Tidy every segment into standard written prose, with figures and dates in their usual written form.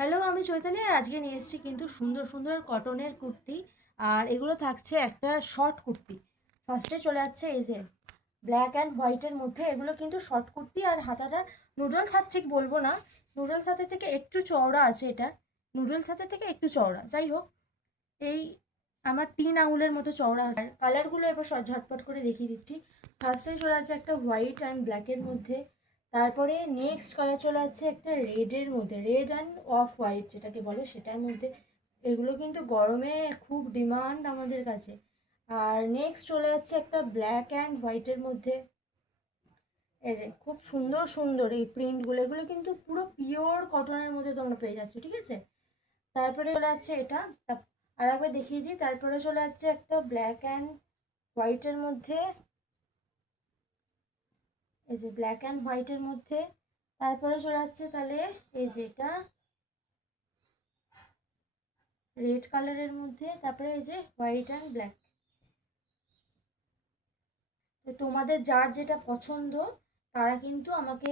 Hello, আমি চৈতালি আর আজকে নিয়ে এসেছি কিন্তু সুন্দর সুন্দর কটনের কুর্তি। আর এগুলো থাকছে একটা শর্ট কুর্তি। ফার্স্টে চলে যাচ্ছে এই যে ব্ল্যাক অ্যান্ড হোয়াইটের মধ্যে, এগুলো কিন্তু শর্ট কুর্তি। আর হাতাটা নুডলস হাত ঠিক বলবো না, নুডলস হাতের থেকে একটু চওড়া আছে এটা, নুডলস হাতের থেকে একটু চওড়া, যাই হোক এই আমার 3 আঙুলের মতো চওড়া। আর কালারগুলো এবার ঝটপট করে দেখিয়ে দিচ্ছি। ফার্স্টে চলে যাচ্ছে একটা হোয়াইট অ্যান্ড ব্ল্যাকের মধ্যে, তারপরে নেক্সট কালার চলে যাচ্ছে একটা রেডের মধ্যে, রেড অ্যান্ড অফ হোয়াইট যেটাকে বলে সেটার মধ্যে। এগুলো কিন্তু গরমে খুব ডিমান্ড আমাদের কাছে। আর নেক্সট চলে যাচ্ছে একটা ব্ল্যাক অ্যান্ড হোয়াইটের মধ্যে। এই যে খুব সুন্দর সুন্দর এই প্রিন্টগুলো, এগুলো কিন্তু পুরো পিওর কটনের মধ্যে তোমরা পেয়ে যাচ্ছ, ঠিক আছে। তারপরে চলে যাচ্ছে এটা, আর একবার দেখিয়ে দিই। তারপরে চলে যাচ্ছে একটা ব্ল্যাক অ্যান্ড হোয়াইটের মধ্যে, এই যে ব্ল্যাক অ্যান্ড হোয়াইটের মধ্যে। তারপরে চলে যাচ্ছে তাহলে এই যে এটা রেড কালারের মধ্যে, তারপরে এই যে হোয়াইট অ্যান্ড ব্ল্যাক। তো তোমাদের যার যেটা পছন্দ তারা কিন্তু আমাকে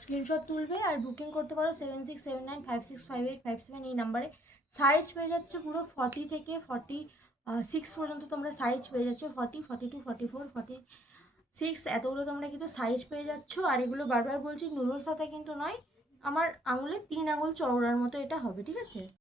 স্ক্রিনশট তুলবে আর বুকিং করতে পারো 7679565857 এই নাম্বারে। সাইজ পেয়ে যাচ্ছে পুরো 40 থেকে 46 পর্যন্ত তোমরা সাইজ পেয়ে যাচ্ছ, 40, 42, 44, 46 এতগুলো তোমরা কিন্তু সাইজ পেয়ে যাচ্ছ। আর এগুলো বারবার বলছি নুডলস হাতা কিন্তু নয়, আমার আঙুলে 3 আঙুল চওড়ার মতো এটা হবে, ঠিক আছে।